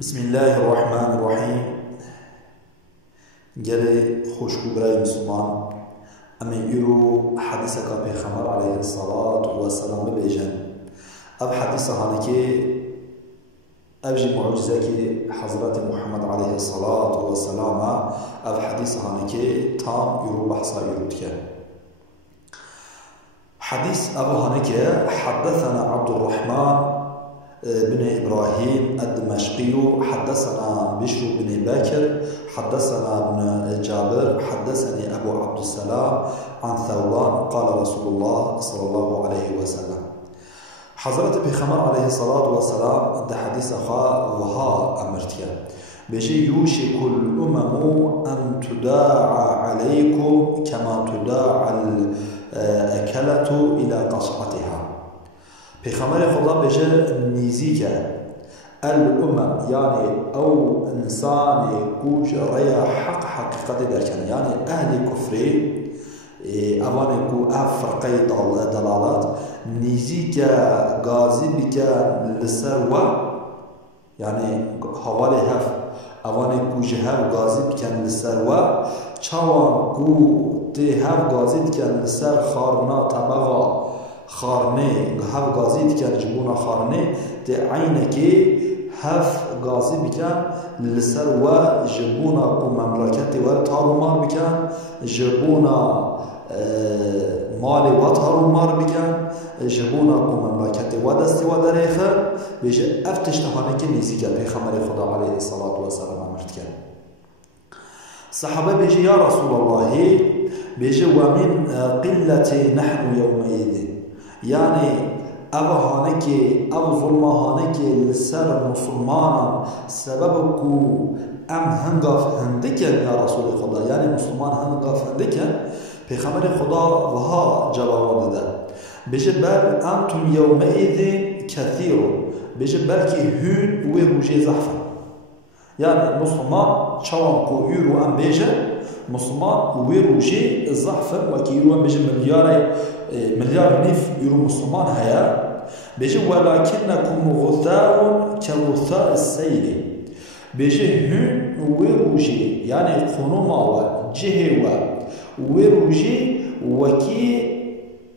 بسم الله الرحمن الرحيم. جلي خوشكو براي مسلمان أمي يرو حديثك بخمر عليه الصلاة والسلام بيجن أب حديث هانكي أبجي معجزك حضرة محمد عليه الصلاة والسلام أب حديث هانكي تام يرو بحصا يروتك حديث أبو هانكي حدثنا عبد الرحمن بن إبراهيم الدمشقي حدثنا بشر بن باكر حدثنا ابن جابر حدثني أبو عبد السلام عن ثوبان قال رسول الله صلى الله عليه وسلم حضرت بخمر عليه الصلاة والسلام أنت حديث وها أمرتيا بيجي يوشك الأمم أن تداعى عليكم كما تداعى الأكلة إلى قصعتها پیغمبر خدا بجه نزیکه الامم یعنی او انسان کوچ ریا حق حقیقت درکنه یعنی اهل کفری اوان کو افرقی دلالات نزیکه گازی بکه لسر و یعنی حوالی هف اوان کو جهر گازی بکن لسر و چوان کو تی هف گازی بکن لسر خارنا طبقا خارنه هف گازی بکن جبونا خارنه تی عینکی هف گازی بکن لسر و جبونا کو مملکتی و تارومار بکن جبونا مالی و تارومار بکن جبونا کو مملکتی و دستی و دریخه بیشه افتشتهانه که نیزی که پیغمبر خدا علیه الصلاة والسلام امرد کن صحابه بیشه یا رسول الله بیشه ومن قلت نحن یومئذ يعني أبهانك أب ظلمهانك لسر مسلمان سببكو أم هنگاف هندكن يا رسول خدا يعني مسلمان هنگاف هندكن پیغمبر خدا وها جواب ده بيجي بل أنتم يومئذ كثير بيجي بلكي هون وروجي زحفا يعني مسلمان چوانكو يورو أم بيجي مسلمان وروجي زحفا وكي يورو أم بيجي مليار نيف يورو مسلمان هيا بيجي ولكنكم غثاء كغثاء السيل بيجي هن وروجي يعني خنوما وجهه وروجي وكي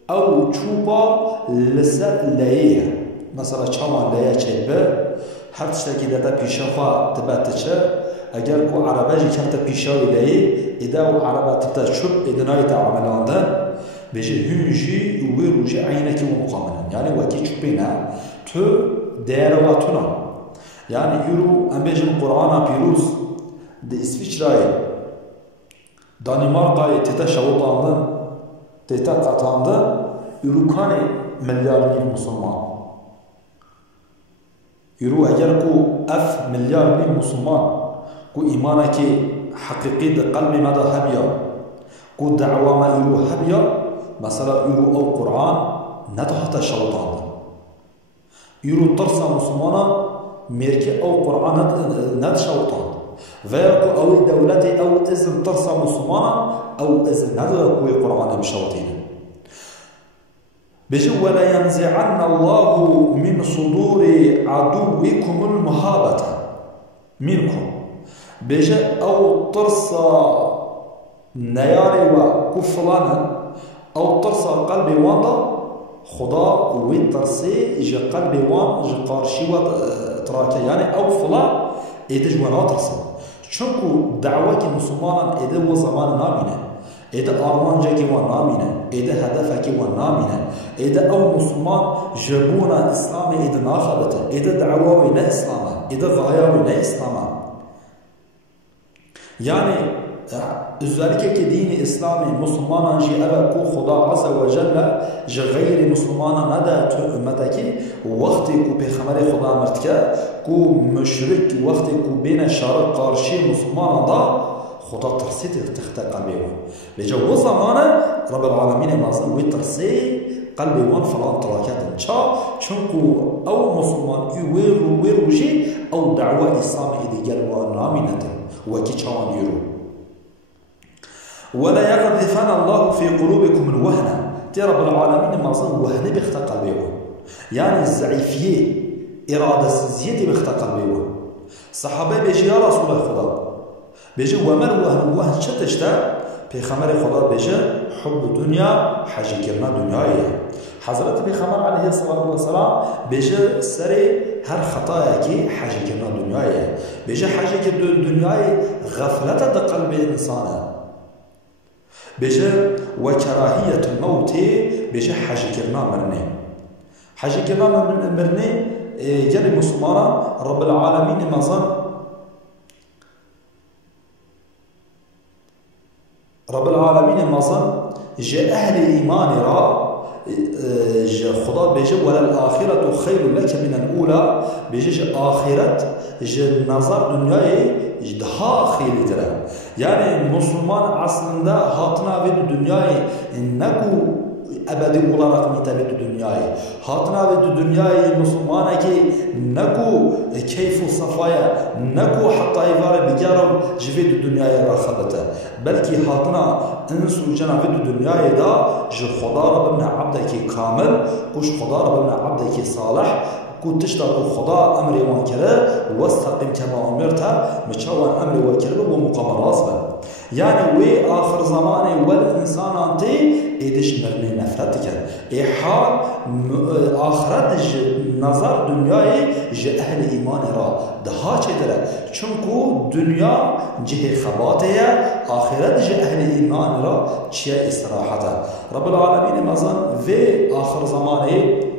او چوبا لسر ليه مثلا چاما ليه چلبه هر تشتاكي داتا پیشافا تباتچه اگر کو عرباجي كفتا پیشاوي ليه اذا و عربا تبتا چوب ادناي تعاملان ده بيجي هنجي ويروجي عينك ومقامنا يعني وكي چوبينا تو ديرواتنا يعني يرو ام بيجي القرآن بيروز دي اسفيچراي دانماركاي تيتا شوطاندن تيتا قطاندن يرو كاني مليار نيف مسلمان يرو اگر کو اف مليار نيف مسلمان کو ايمانك حقيقي قلبي مدى هبيا کو دعوة ما يرو هبيا مثلا يرو او قرآن ندهت شوطان يرو ترسى مسلمانا ميركي او قرآن ند شوطان ويقو او دولتي او اذن ترسى مسلمانا او اذن ندهت قرآن بشوطين بيجي ولا ينزعن الله من صدور عدوكم المهابة منكم بيجي او ترسى نياري وكفلانا او ترسى قلبي واندا خدا ويترسي جي قلبي وان جي قارشي وتراكي يعني او فلا ايده جوانا ترسى چونكو دعوة مسلمان ايده و زمان نامينه ايده آرمان جاكي وان نامينه ايده هدفكي وان نامينه ايده او مسلمان جبونا اسلامي ايده ناخبته ايده دعوة نا اسلاما ايده غاية نا اسلاما يعني özellikle ki dini İslami Müslümanan ji eve ku Xuda Azze ve Celle ji gayri Müslümanan nada tu ümmeteki vakti ku Peygamber Xuda mertke ku müşrik vakti ku bine şarık karşı Müslümanan da Xuda tırsi tıxta kalbi var. Ve o zamanı Rabbil Alamine mazın ve tırsi kalbi var falan trakatın ça çünkü o Müslüman üveruji o da'va İslami diğer var naminatin ve ki çavan yürü. ولا يقذفن الله في قلوبكم الوهن تي رب العالمين ما صار وهن بيختقل بيهم يعني الزعيفيه إرادة زيادة بيختقل بيهم صحابه بيجي يا رسول خدا بيجي ومن وهن شتشتا پیغمبر خدا بيجي حب دنیا حاجی کرنا دنیایه. حضرت پیغمبر علیه الصلاة والسلام بيجي سري هر خطايا كي حاجه کرنا دنیایه. بيجي حاجه که دنیای غفلت در قلب انسانه. بيجي وكراهية الموت بيجي حاجه کرنا مرنه. حاجه کرنا مرنه يعني مسلمان رب العالمين مظن رب العالمين مظن جاء أهل الإيمان را خدا بيجي ولا الآخرة خير لك من الأولى بيجي آخرت نظر دنياي daha خير ترى يعني مسلمان aslında hatına ve dünyayı ne bu ebedi olarak mitebet dünyayı hatına ve dünyayı Müslümana ki ne bu keyfu safaya ne bu hatta ivare bigarım jivet dünyayı rahabete belki hatına insu cenabet dünyayı da ji Xuda Rabbina abdeki kamil kuş Xuda Rabbina abdeki salih كنت تشتغل خدا أمر وانكره واستقم كما أمرت متشوان أمر وانكره ومقام راسبه يعني وي آخر زمانه والإنسان أنتي إيدش مرمي نفرتك إحال آخرت نظر دنياي جه أهل إيمان را دها چدره چونكو دنيا جه خباته آخرت جه أهل إيمان را چيه استراحته رب العالمين مزن في آخر زمانه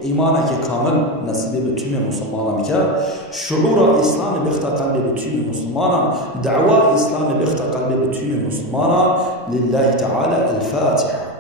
إيمانك كامل نسبه بتوم مسلمان بكر شعور إسلام بخت قلب بتوم مسلمان دعوة إسلام بخت قلب بتوم مسلمان لله تعالى الفاتح.